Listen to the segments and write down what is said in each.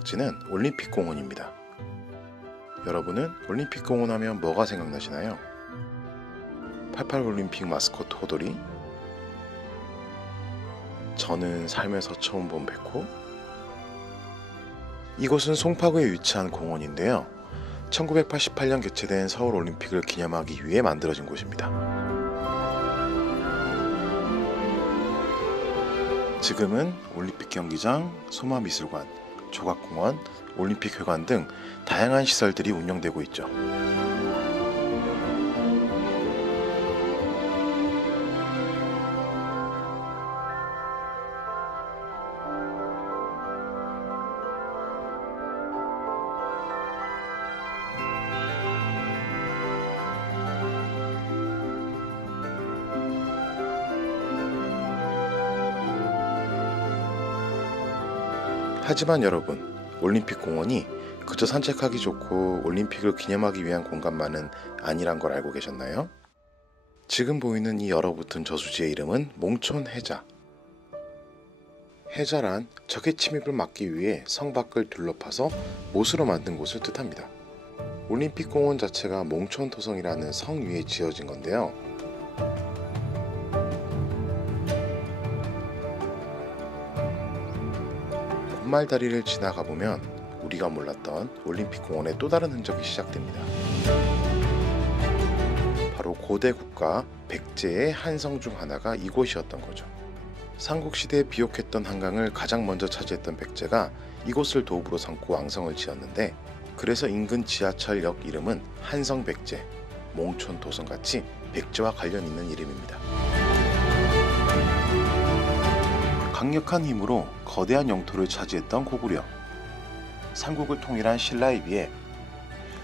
목적지는 올림픽 공원입니다. 여러분은 올림픽 공원 하면 뭐가 생각나시나요? 88 올림픽 마스코트 호돌이? 저는 살면서 처음 본 백호? 이곳은 송파구에 위치한 공원인데요. 1988년 개최된 서울 올림픽을 기념하기 위해 만들어진 곳입니다. 지금은 올림픽 경기장, 소마미술관, 조각공원, 올림픽회관 등 다양한 시설들이 운영되고 있죠. 하지만 여러분, 올림픽 공원이 그저 산책하기 좋고 올림픽을 기념하기 위한 공간만은 아니란 걸 알고 계셨나요? 지금 보이는 이 얼어붙은 저수지의 이름은 몽촌해자. 해자란 적의 침입을 막기 위해 성 밖을 둘러파서 못으로 만든 곳을 뜻합니다. 올림픽 공원 자체가 몽촌토성이라는 성 위에 지어진 건데요. 콧말다리를 지나가 보면 우리가 몰랐던 올림픽 공원의 또 다른 흔적이 시작됩니다. 바로 고대 국가 백제의 한 성 중 하나가 이곳이었던 거죠. 삼국시대에 비옥했던 한강을 가장 먼저 차지했던 백제가 이곳을 도읍으로 삼고 왕성을 지었는데, 그래서 인근 지하철역 이름은 한성백제, 몽촌토성같이 백제와 관련 있는 이름입니다. 강력한 힘으로 거대한 영토를 차지했던 고구려, 삼국을 통일한 신라에 비해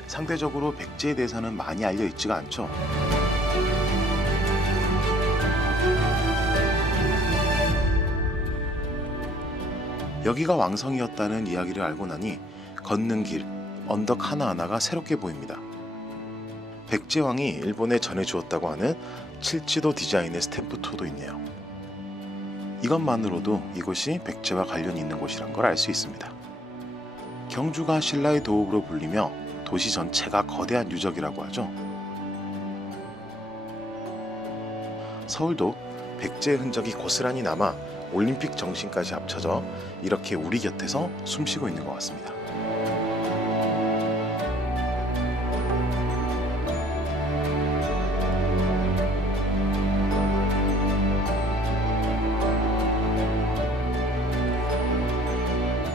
상대적으로 백제에 대해서는 많이 알려있지가 않죠. 여기가 왕성이었다는 이야기를 알고 나니 걷는 길, 언덕 하나하나가 새롭게 보입니다. 백제왕이 일본에 전해주었다고 하는 칠지도 디자인의 스탬프토도 있네요. 이것만으로도 이곳이 백제와 관련이 있는 곳이란 걸 알 수 있습니다. 경주가 신라의 도읍으로 불리며 도시 전체가 거대한 유적이라고 하죠. 서울도 백제의 흔적이 고스란히 남아 올림픽 정신까지 합쳐져 이렇게 우리 곁에서 숨쉬고 있는 것 같습니다.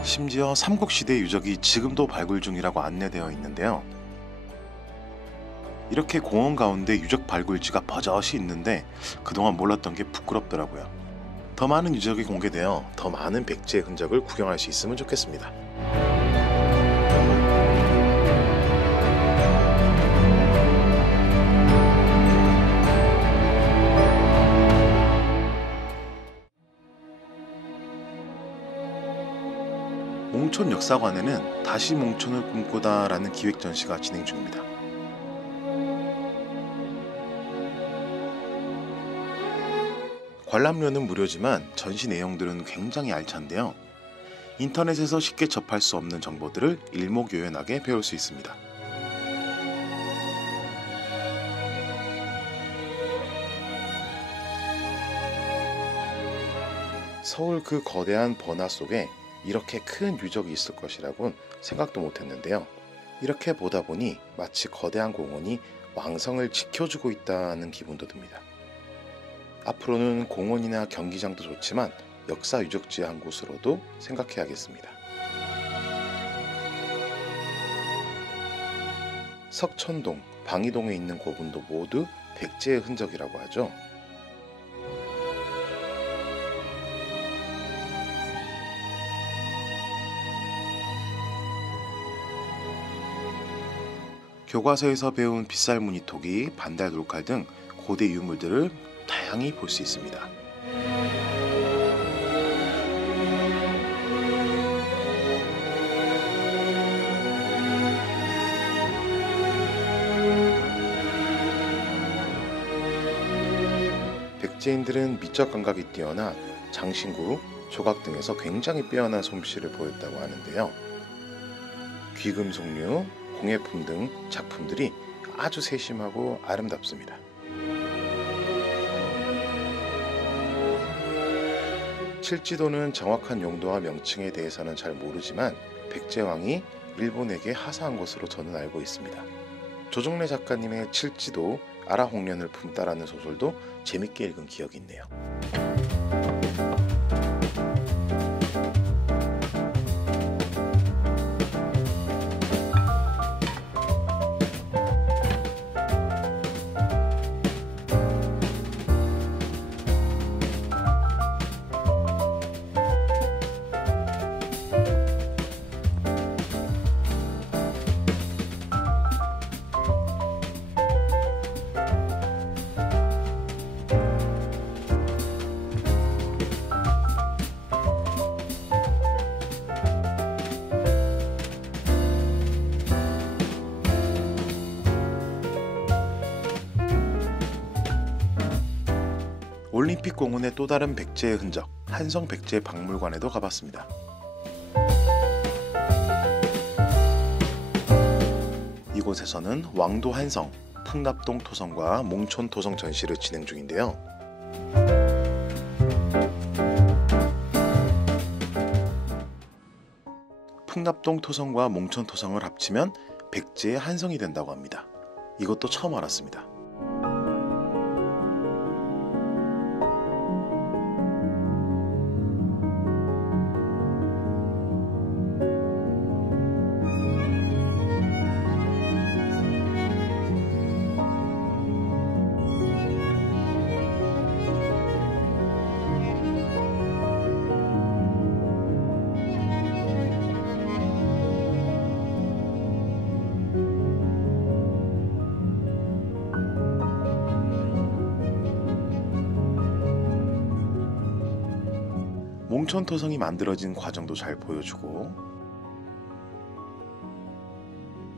심지어 삼국시대 유적이 지금도 발굴 중이라고 안내되어 있는데요. 이렇게 공원 가운데 유적 발굴지가 버젓이 있는데 그동안 몰랐던 게 부끄럽더라고요. 더 많은 유적이 공개되어 더 많은 백제의 흔적을 구경할 수 있으면 좋겠습니다. 몽촌 역사관에는 다시 몽촌을 꿈꾸다 라는 기획 전시가 진행 중입니다. 관람료는 무료지만 전시 내용들은 굉장히 알찬데요. 인터넷에서 쉽게 접할 수 없는 정보들을 일목요연하게 배울 수 있습니다. 서울 그 거대한 번화 속에 이렇게 큰 유적이 있을 것이라고는 생각도 못했는데요. 이렇게 보다 보니 마치 거대한 공원이 왕성을 지켜주고 있다는 기분도 듭니다. 앞으로는 공원이나 경기장도 좋지만 역사 유적지의 한 곳으로도 생각해야겠습니다. 석천동, 방이동에 있는 고분도 모두 백제의 흔적이라고 하죠. 교과서에서 배운 빗살무늬 토기, 반달 돌칼 등 고대 유물들을 다양히 볼 수 있습니다. 백제인들은 미적 감각이 뛰어나 장신구, 조각 등에서 굉장히 빼어난 솜씨를 보였다고 하는데요. 귀금속류, 공예품 등 작품들이 아주 세심하고 아름답습니다. 칠지도는 정확한 용도와 명칭에 대해서는 잘 모르지만 백제왕이 일본에게 하사한 것으로 저는 알고 있습니다. 조정래 작가님의 칠지도 아라홍련을 품다라는 소설도 재밌게 읽은 기억이 있네요. 올림픽공원의 또 다른 백제의 흔적, 한성백제박물관에도 가봤습니다. 이곳에서는 왕도 한성, 풍납동 토성과 몽촌 토성 전시를 진행 중인데요. 풍납동 토성과 몽촌 토성을 합치면 백제의 한성이 된다고 합니다. 이것도 처음 알았습니다. 몽촌 토성이 만들어진 과정도 잘 보여주고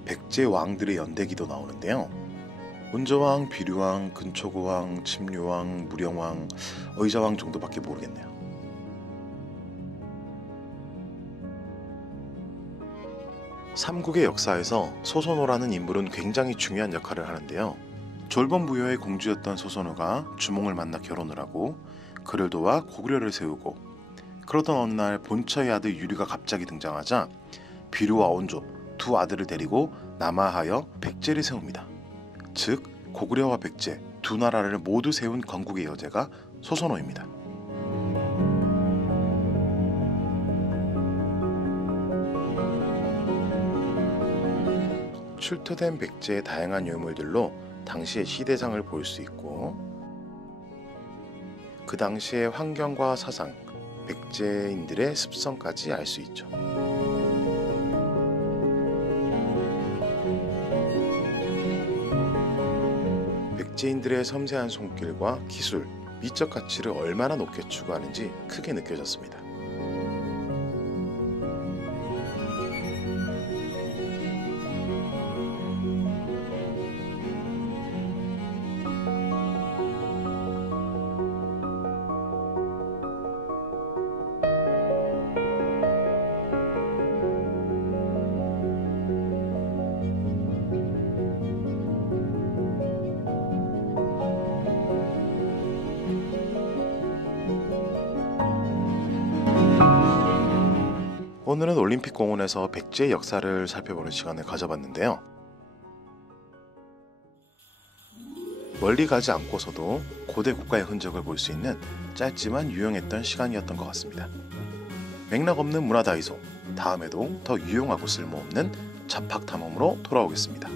백제 왕들의 연대기도 나오는데요. 운저왕, 비류왕, 근초고왕, 침류왕, 무령왕, 의자왕 정도밖에 모르겠네요. 삼국의 역사에서 소선호라는 인물은 굉장히 중요한 역할을 하는데요. 졸범부여의 공주였던 소선호가 주몽을 만나 결혼을 하고 그를 도와 고구려를 세우고, 그러던 어느 날 본처의 아들 유리가 갑자기 등장하자 비류와 온조 두 아들을 데리고 남하하여 백제를 세웁니다. 즉 고구려와 백제 두 나라를 모두 세운 건국의 여제가 소선호입니다. 출토된 백제의 다양한 유물들로 당시의 시대상을 볼 수 있고, 그 당시의 환경과 사상, 백제인들의 습성까지 알 수 있죠. 백제인들의 섬세한 손길과 기술, 미적 가치를 얼마나 높게 추구하는지 크게 느껴졌습니다. 오늘은 올림픽공원에서 백제의 역사를 살펴보는 시간을 가져봤는데요. 멀리 가지 않고서도 고대 국가의 흔적을 볼 수 있는 짧지만 유용했던 시간이었던 것 같습니다. 맥락 없는 문화다이소, 다음에도 더 유용하고 쓸모없는 잡학탐험으로 돌아오겠습니다.